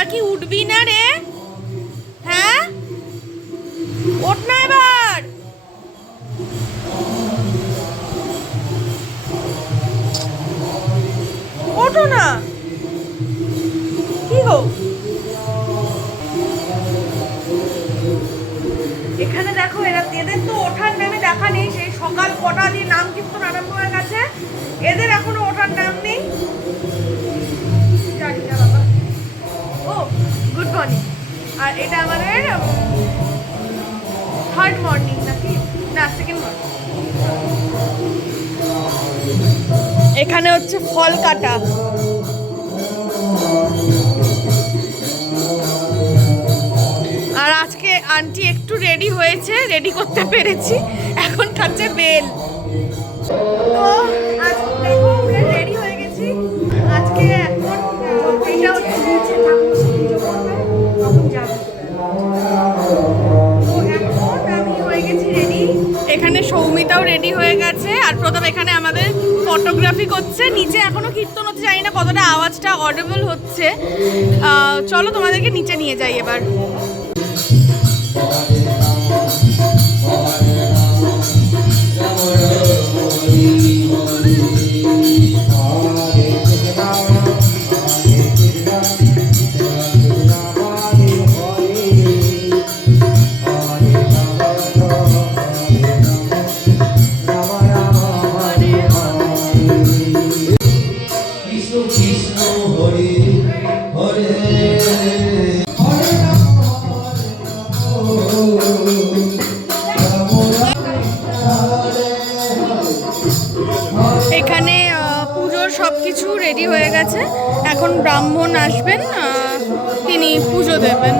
তোরা কি উঠবি না রে? হ্যাঁ? ওঠ না এবার। ওঠো না। কি গো? এখানে দেখো এরা, এদের তো ওঠার নামে দেখা নেই, সেই সকাল কটা দিয়ে নাম কীর্তন আরম্ভ হয়ে গেছে। এদের এখনও ওঠার নাম নেই। ও গুড মর্নিং আর এটা আমাদের থার্ড মর্নিং নাকি? না সেকেন্ড মর্নিং এখানে হচ্ছে ফল কাটা। আর আজকে আন্টি একটু রেডি হয়েছে রেডি করতে পেরেছি। এখন খাচ্ছে বেল। আজ সৌমিতাও রেডি হয়ে গেছে আর প্রথম এখানে আমাদের ফটোগ্রাফি করছে। নিচে এখনও কীর্তন হতে জানি না কতটা আওয়াজটা অডেবল হচ্ছে। চলো তোমাদেরকে নিচে নিয়ে যাই এবার। আসবেন তিনি পুজো দেবেন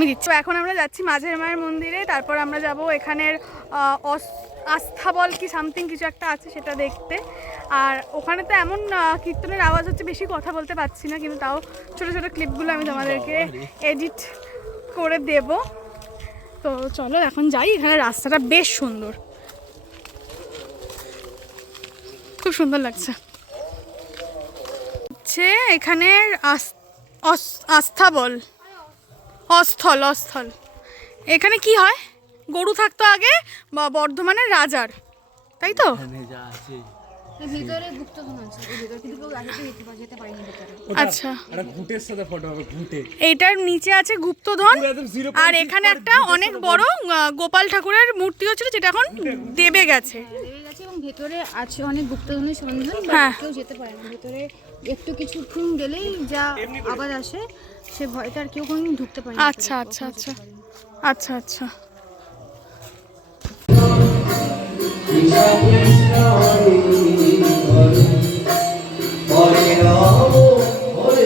আমি দিচ্ছি। তো এখন আমরা যাচ্ছি মাঝের মায়ের মন্দিরে তারপর আমরা যাব এখানের আহ, অস- আস্থাবল কি সামথিং কিছু একটা আছে সেটা দেখতে। আর ওখানে তো এমন কীর্তনের আওয়াজ হচ্ছে বেশি কথা বলতে পারছি না কিন্তু তাও ছোটো ছোটো ক্লিপগুলো আমি তোমাদেরকে এডিট করে দেব। তো চলো এখন যাই এখানে রাস্তাটা বেশ সুন্দর। খুব সুন্দর লাগছে। হচ্ছে এখানের আস- অস- আস্থাবল অস্থল অস্থল। এখানে কি হয়? গরু থাকতো আগে বা বর্ধমানের রাজার। তাই তো? ভিতরে গুপ্তধন আছে। ভিতরে কিন্তু যেতে পা- ভিতরে। আচ্ছা। একটা ঘুটের সাথে ফটো হবে ঘুটে এইটার নিচে আছে গুপ্তধন আর এখানে একটা অনেক বড় গোপাল ঠাকুরের মূর্তিও ছিল যেটা এখন দেবে গেছে। এবং ভেতরে আছে অনেক গুপ্তধনের সন্ধান হ্যাঁ। কেউ যেতে পারে না ভেতরে একটু কিছু ফুং গেলেই যা আবার আসে সে ভয়টা আর কেউ কোনোদিন ঢুকতে পারে না আচ্ছা আচ্ছা আচ্ছা আচ্ছা আচ্ছা হরে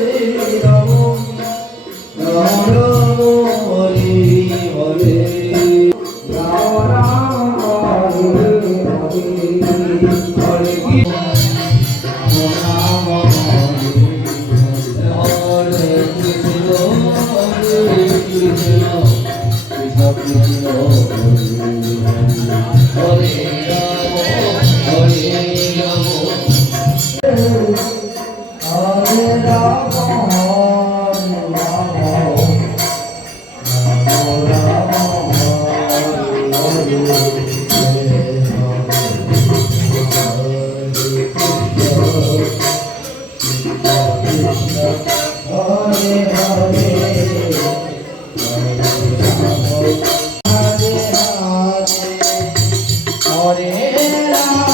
হরে রাম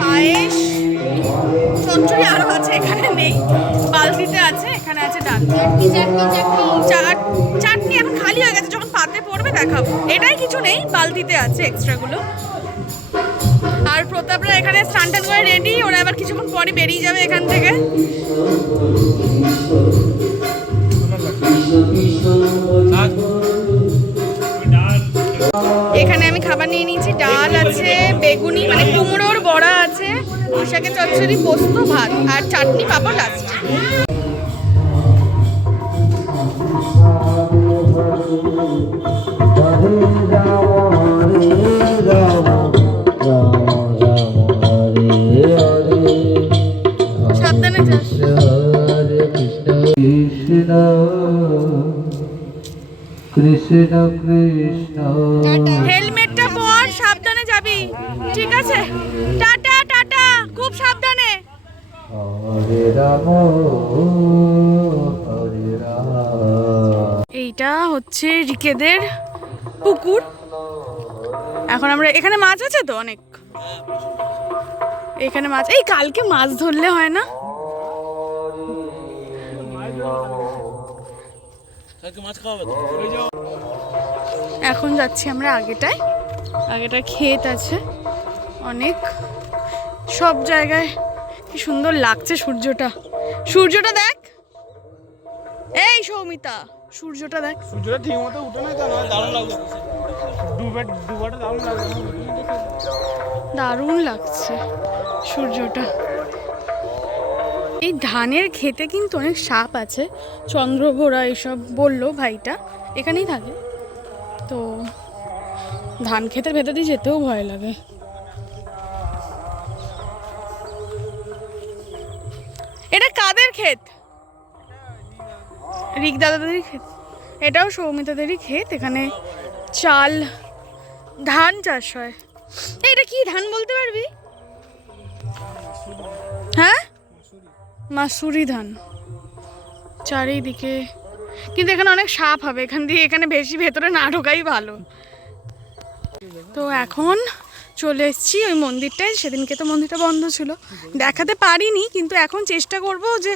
পায়েস চচ্চড়ি আরও আছে এখানে নেই। বালতিতে আছে এখানে আছে ডাল। চাটনি চাটনি চাটনি। চাট চাটনি এখন খালি হয়ে গেছে যখন পাতে পড়বে দেখাবো। এটাই কিছু নেই বালতিতে আছে এক্সট্রাগুলো আর প্রতাপরা এখানে স্নান টান করে রেডি ওরা আবার কিছুক্ষণ পরে বেরিয়ে যাবে এখান থেকে। এখানে আমি খাবার নিয়ে নিয়েছি, ডাল আছে, বেগুনি মানে কুমড়োর বড়া আছে, পোশাকে চচ্চড়ি, পোস্ত, ভাত, আর চাটনি পাপড় লাস্ট কৃষ্ণ কৃষ্ণ। কৃষ্ণ হেলমেটটা পর সাবধানে যাবি ঠিক আছে? টাটা টাটা খুব সাবধানে। হরে রাম হরে রাম। এইটা হচ্ছে রিকেদের পুকুর। এখন আমরা এখানে মাছ আছে তো অনেক? এখানে মাছ এই কালকে মাছ ধরলে হয় না? এখন যাচ্ছি আমরা আগেটায়। আগেটায় ক্ষেত আছে। অনেক। সব জায়গায় কি সুন্দর লাগছে সূর্যটা। সূর্যটা দেখ। এই সৌমিতা সূর্যটা দেখ। সূর্যটা ঠিক মতো উঠে না কেন দারুণ লাগছে। ডুবে ডুবাটা দারুণ লাগছে। দারুণ লাগছে সূর্যটা। এই ধানের খেতে কিন্তু অনেক সাপ আছে। চন্দ্রভোরা এসব বলল ভাইটা, এখানেই থাকে। তো ধান ক্ষেতের ভেতর দিয়ে যেতেও ভয় লাগে। এটা কাদের ক্ষেত? রিক দাদাদেরই ক্ষেত। এটাও সৌমিতাদেরই ক্ষেত, এখানে চাল, ধান চাষ হয়। এটা কি ধান বলতে পারবি? হ্যাঁ? মাসুরি ধান চারিদিকে কিন্তু এখানে অনেক সাপ হবে, এখান দিয়ে এখানে বেশি ভেতরে না ঢোকাই ভালো। তো এখন চলে এসেছি ওই মন্দিরটায়, সেদিনকে তো মন্দিরটা বন্ধ ছিল। দেখাতে পারিনি, কিন্তু এখন চেষ্টা করব যে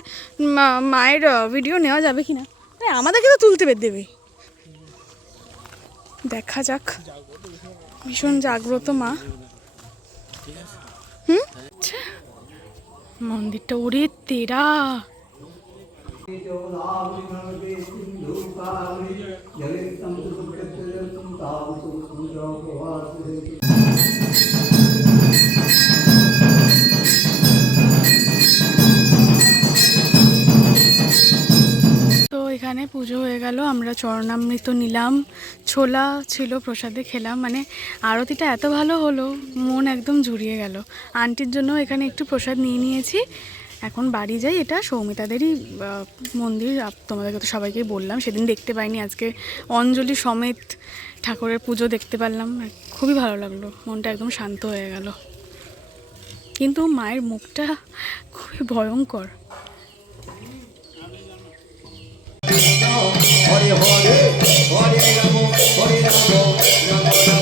মায়ের ভিডিও নেওয়া যাবে কিনা। আরে, আমাদেরকে তো তুলতে বের দেবে। দেখা যাক। ভীষণ জাগ্রত মা। হুম? আচ্ছা। মন্দিরটা ওরে তেরা। তো গেল, আমরা চরণামৃত নিলাম। ছোলা ছিল প্রসাদে খেলাম মানে আরতিটা এত ভালো হলো, মন একদম জুড়িয়ে গেল। আন্টির জন্য এখানে একটু প্রসাদ নিয়ে নিয়েছি। এখন বাড়ি যাই, এটা সৌমিতাদেরই মন্দির তোমাদেরকে তো সবাইকেই বললাম, সেদিন দেখতে পাইনি, আজকে অঞ্জলি সমেত ঠাকুরের পুজো দেখতে পারলাম খুবই ভালো লাগল, মনটা একদম শান্ত হয়ে গেল। কিন্তু মায়ের মুখটা খুবই ভয়ঙ্কর। Hare Hare Hare Ram Hare Ram Ram Ram.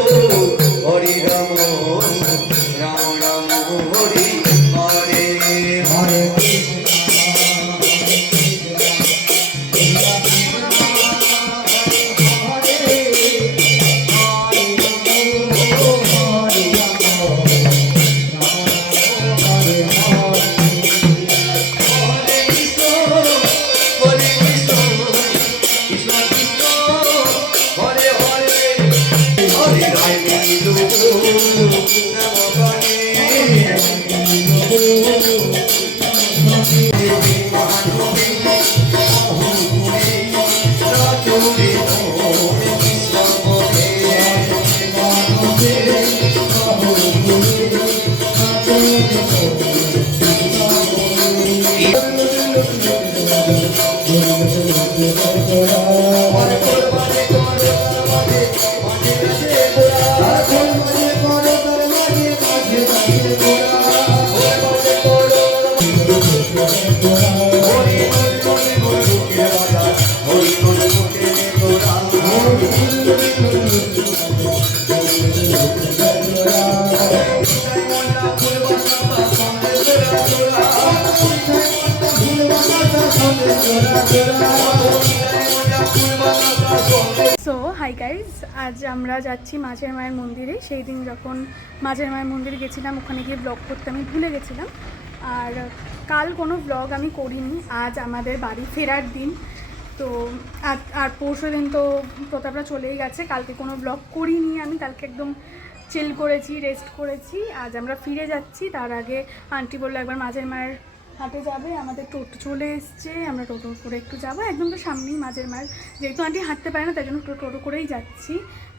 So hi guys আজ আমরা যাচ্ছি মাঝের মায়ের মন্দিরে। সেই দিন যখন মাঝের মায়ের মন্দিরে গেছিলাম, ওখানে গিয়ে ব্লগ করতে আমি ভুলে গেছিলাম। আর কাল কোনো ব্লগ আমি করিনি, আজ আমাদের বাড়ি ফেরার দিন। তো আর- পরশু দিন তো প্রতাপরা চলেই গেছে, কালকে কোনো ব্লগ করিনি আমি, কালকে একদম চিল করেছি রেস্ট করেছি। আজ আমরা ফিরে যাচ্ছি, তার আগে আন্টি বলল একবার মাঝের মায়ের হাটে যাবে, আমাদের টোটো চলে এসছে, আমরা টোটো করে একটু যাব। একদম তো সামনেই মাঝের মায়ের যেহেতু আন্টি হাঁটতে পারে না, তাই জন্য টোটো করেই যাচ্ছি।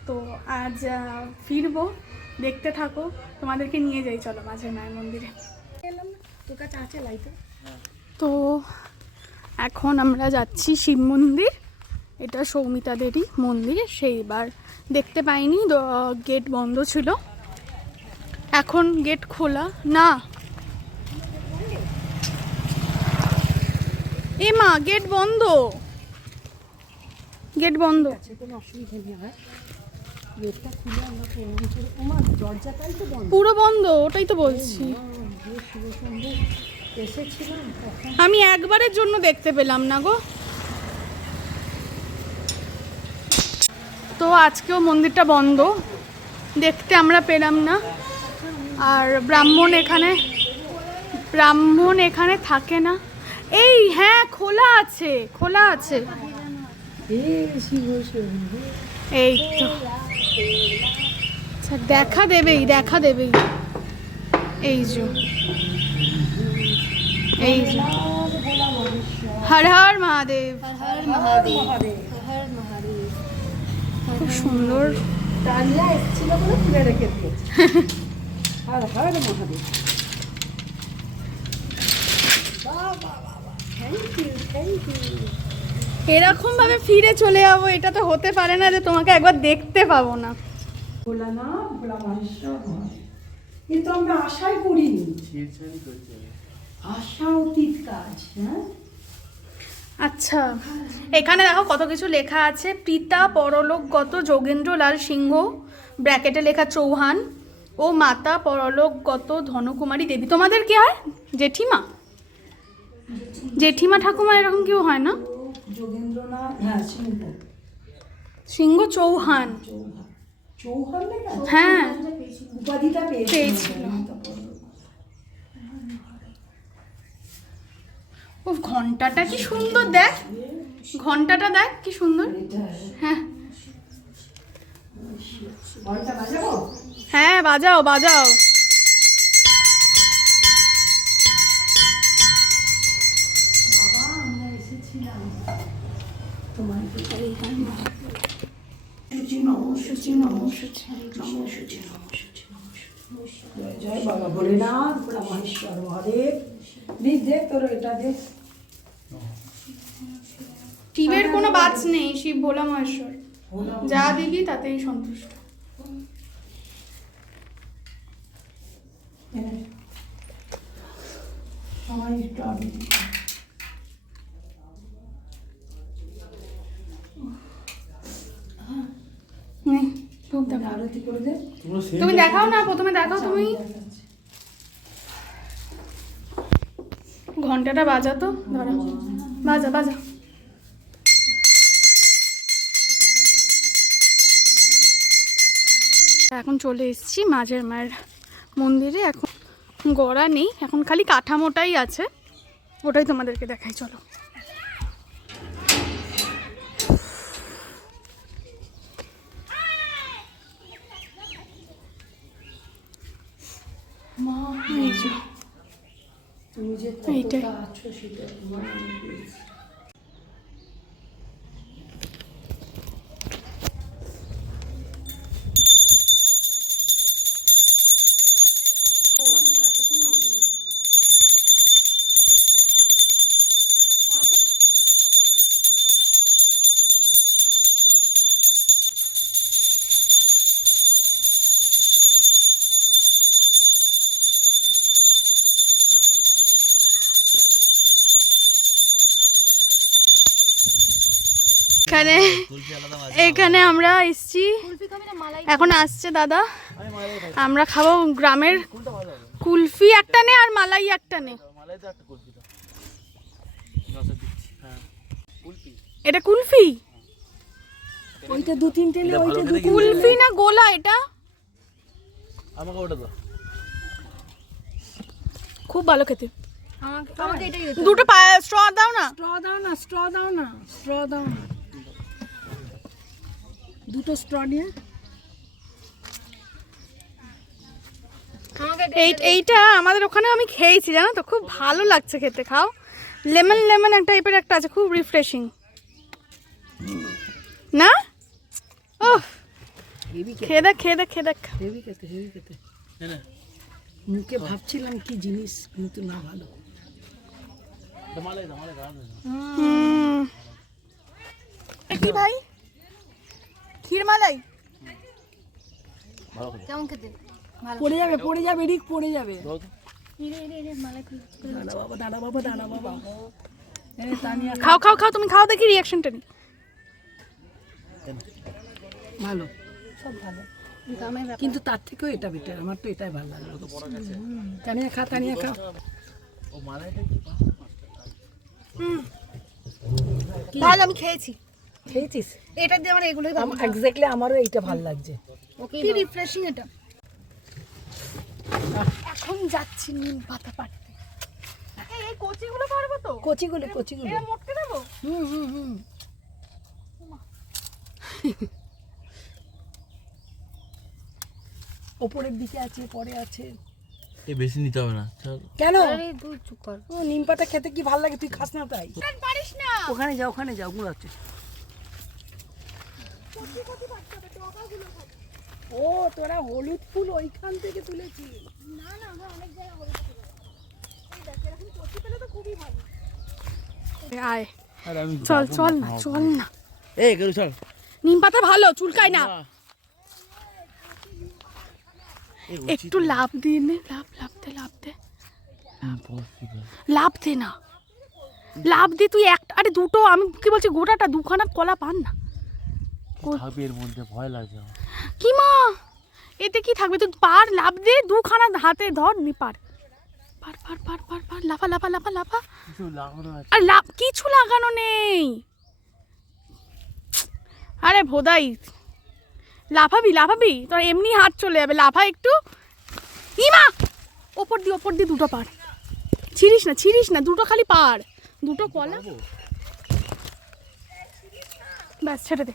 তো আজ ফিরবো, দেখতে থাকো, তোমাদেরকে নিয়ে যাই, চলো মাঝের মায়ের মন্দিরে। তোর কাছে আছে লাইতে তো এখন আমরা যাচ্ছি শিব মন্দির। এটা সৌমিতাদেরই মন্দির, সেইবার দেখতে পাইনি গেট বন্ধ ছিল। এখন গেট খোলা। না এ মা গেট বন্ধ। গেট বন্ধ কোনো অসুবিধা নেই গেটটা খুলে আমরা ওমা দরজাটাই তো বন্ধ। পুরো বন্ধ ওটাই তো বলছি। এসেছিলাম আমি একবারের জন্য দেখতে পেলাম না গো। তো আজকেও মন্দিরটা বন্ধ। দেখতে আমরা পেলাম না। আর ব্রাহ্মণ এখানে ব্রাহ্মণ এখানে থাকে না। এই হ্যাঁ খোলা আছে খোলা আছে। এই তো। আচ্ছা দেখা দেবেই দেখা দেবেই। এই যে। এই যে। হর হর মহাদেব। খুব সুন্দর। ডালিয়া এসেছিল বলে তুলে রেখে দিয়েছে। হর হর মহাদেব। ইউ এরকম ভাবে ফিরে চলে যাব এটা তো হতে পারে না যে তোমাকে একবার দেখতে পাবো না। ভোলানাথ ভোলা মহেশ্বর এ তো আমরা আশাই করিনি। আশা অতীত কাজ হ্যাঁ? আচ্ছা এখানে দেখো কত কিছু লেখা আছে। পিতা পরলোকগত যোগেন্দ্রলাল সিংহ ব্র্যাকেটে লেখা চৌহান ও মাতা পরলোকগত ধনকুমারী দেবী। তোমাদের কি হয়? জেঠিমা? জেঠিমা ঠাকুমা এরকম কেউ হয় না? যোগেন্দ্রনাথ হ্যাঁ সিংহ। সিংহ চৌহান। হ্যাঁ। উপাধিটা পেয়েছিল। পেয়েছিল। ও ঘন্টাটা কি সুন্দর দেখ। ঘন্টাটা দেখ কি সুন্দর। হ্যাঁ। হ্যাঁ বাজাও বাজাও। বাবা ভোলেনাথ ভোলা মহেশ্বর মহাদেব। দেখ তোর এটা দেখ শিবের কোনো বাজ নেই শিব ভোলা মহেশ্বর। যা দিবি তাতেই সন্তুষ্ট। তুমি দেখাও না প্রথমে দেখাও তুমি। ঘন্টাটা বাজাতো ধরো বাজা বাজা। এখন চলে এসছি মাঝের মায়ের মন্দিরে। এখন গড়া নেই, এখন খালি কাঠামোটাই আছে। ওটাই তোমাদেরকে দেখাই, চলো মা এই যে তুমি যে এইটাই। এখানে এখানে আমরা এসছি। এখন আসছে দাদা। আমরা খাব গ্রামের কুলফি একটা নে আর মালাই একটা নে। এটা কুলফি? ওইটা দু তিনটে নে ওইটা দু কুলফি না গোলা এটা? আমাকে ওটা দাও খুব ভালো খেতে। আমাকে আমাকে এটাই দুটো স্ট্র দাও না। স্ট্র দাও না স্ট্র দাও না স্ট্র দাও না। দুটো স্ট্র নিয়ে। এই এইটা আমাদের ওখানে আমি খেয়েছি জানো তো? খুব ভালো লাগছে খেতে খাও। লেমন লেমন এক টাইপের একটা আছে খুব রিফ্রেশিং না? ও খেয়ে দেখ খেয়ে দেখ খেয়ে দেখ। হেভি খেতে হেভি খেতে। না মুখে ভাবছিলাম কি জিনিস কিন্তু না ভালো। কি ভাই? ক্ষীরমালাই কেমন খেতে? পড়ে যাবে পড়ে যাবে রিক পড়ে যাবে। খাও খাও খাও তুমি খাও দেখি রিয়াকশনটা নি ভালো। সব ভালো। কিন্তু তার থেকেও এটা বেটার আমার তো এটাই ভালো লাগল। তানিয়া খা তানিয়া খা। ও মালাইটা কি? ভালো আমি খেয়েছি। খেয়েছিস? এটা দিয়ে আমার এগুলোই ভালো এক্স্যাক্টলি আমারও এইটা ভালো লাগছে। ওকে কি রিফ্রেশিং এটা। এখন যাচ্ছি নিম পাতা পাড়তে। এই এই কচিগুলো পারব তো? কচিগুলো কচিগুলো। মোটকে দেবো? হুম হুম হুম। ওপরের দিকে আছে পরে আছে। এ বেশি নিতে হবে না কেন? আরে তুই চুপ কর। ও নিম পাতা খেতে কি ভালো লাগে? তুই খাস না তাই। পারিস না। ওখানে যা ওখানে যা ওগুলো আছে ও তোরা হলুদ ফুল ওইখান থেকে তুলেছিস? আয়। আর আমি চল চল না চল না। এই কেউ চল। নিম পাতা ভালো চুলকায় না। একটু লাভ দিয়ে নে লাভ লাভ দে লাভ দে। লাভ দে না। লাভ দে তুই একটা আরে দুটো আমি কি বলছি গোটাটা দুখানা কলা পান না। থাকবে এর মধ্যে? ভয় লাগছে কি মা? এতে কি থাকবে? তুই পার লাভ দে দুখানা হাতে ধর নি পার। পার পার পার পার পার লাফা লাফা লাফা লাফা। কিছু লাগানো আছে। আর লাভ কিছু লাগানো নেই। আরে ভোদাই লাফাবি লাফাবি তোর এমনি হাত চলে যাবে। লাফা একটু। ইমা ওপর দি ওপর দি দুটো পার। ছিড়িস না ছিড়িস না দুটো খালি পার। দুটো কলা। ব্যাস ছেড়ে দে।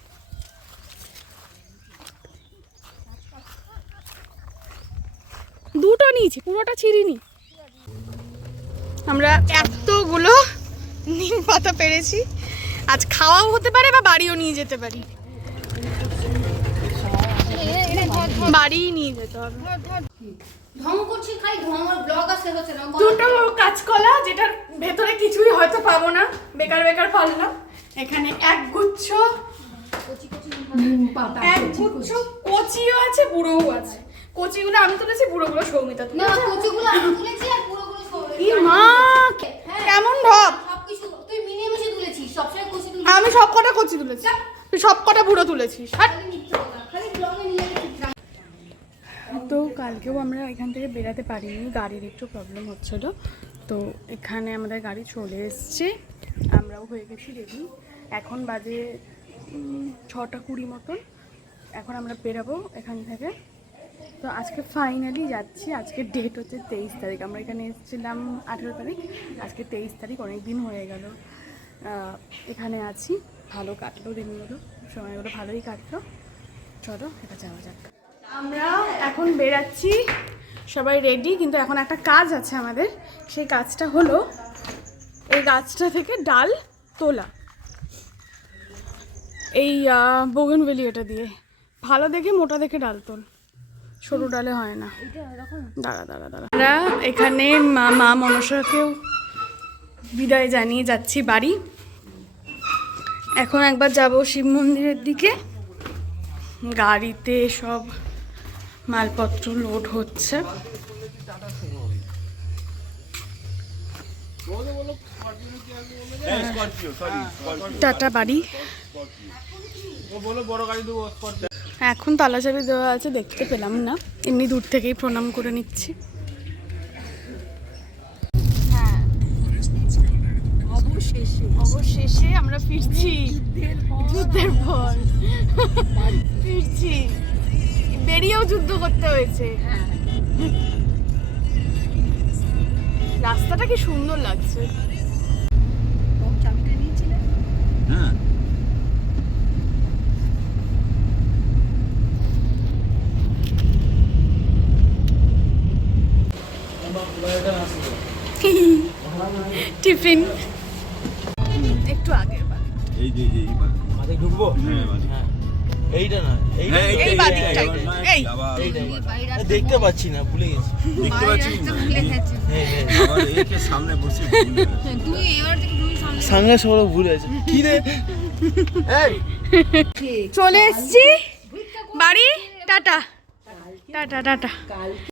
দুটো নিয়েছি পুরোটা ছিঁড়িনি। আমরা এতগুলো নিম পাতা পেরেছি আজ খাওয়াও হতে পারে বা বাড়িও নিয়ে যেতে পারি। বাড়ি নিয়ে যেতে হবে। করছি খাই ঢং আর ব্লগ আসে হচ্ছে না। দুটো কাঁচকলা যেটার ভেতরে কিছুই হয়তো পাবো না বেকার বেকার পারলাম এখানে এক গুচ্ছ এক গুচ্ছ কচিও আছে বুড়োও আছে। কচিগুলো আমি তুলেছি বুড়োগুলো সৌমিতা না তুলেছে কচুগুলো আমি তুলেছি আর পুরোগুলো সব ই মা কেমন ঢপ সবকিছু। তুই মিলেমিশে তুলেছিস সবসময় কচু তুলি আমি সব কটা কচি তুলেছি। তুই সব কটা বুড়ো তুলেছিস। আর তো কালকেও আমরা এখান থেকে বেরাতে পারিনি গাড়ির একটু প্রবলেম হচ্ছিল। তো এখানে আমাদের গাড়ি চলে এসছে। আমরাও হয়ে গেছি রেডি এখন বাজে ছটা কুড়ি মতন। এখন আমরা বেরাবো এখান থেকে। তো আজকে ফাইনালি যাচ্ছি। আজকে ডেট হচ্ছে তেইশ তারিখ। আমরা এখানে এসেছিলাম আঠেরো তারিখ। আজকে তেইশ তারিখ, অনেক দিন হয়ে গেল। এখানে আছি। ভালো কাটলো দিনগুলো। সময়গুলো ভালোই কাটলো। চলো, এটা যাওয়া যাক। আমরা এখন বেরাচ্ছি। সবাই রেডি কিন্তু এখন একটা কাজ আছে আমাদের। সেই কাজটা হলো, এই গাছটা থেকে ডাল তোলা। এই বগনভেলি এটা দিয়ে। ভালো দেখে মোটা দেখে ডাল তোল। সরু ডালে হয় না। দাঁড়া দাঁড়া দাঁড়া। আমরা এখানে মা মা মনসাকেও বিদায় জানিয়ে যাচ্ছি বাড়ি। এখন একবার যাব শিব মন্দিরের দিকে। গাড়িতে সব মালপত্র লোড হচ্ছে। টাটা বাড়ি। বড় গাড়ি দেবো এখন তালা চাবি দেওয়া আছে দেখতে পেলাম না। এমনি দূর থেকেই প্রণাম করে নিচ্ছি। অবশেষে। অবশেষে আমরা ফিরছি। যুদ্ধের পর। ফিরছি। বেরিয়েও যুদ্ধ করতে হয়েছে। রাস্তাটা কি সুন্দর লাগছে। হ্যাঁ। টিফিন। একটু বার এই যে এই মাঝে ঢুকবো? হ্যাঁ এইটা না হ্যাঁ, এই বাদিকটাই এই এইটাই দেখতে পাচ্ছি না ভুলে গেছি। দেখতে পাচ্ছি ভুলে গেছে। হ্যাঁ হ্যাঁ। একে সামনে বসে তুই এবার থেকে তুমি সামনে সামনে সবাই ভুলে আছে কি রে? এই। চলে এসছি। বাড়ি? টাটা। Tata tata.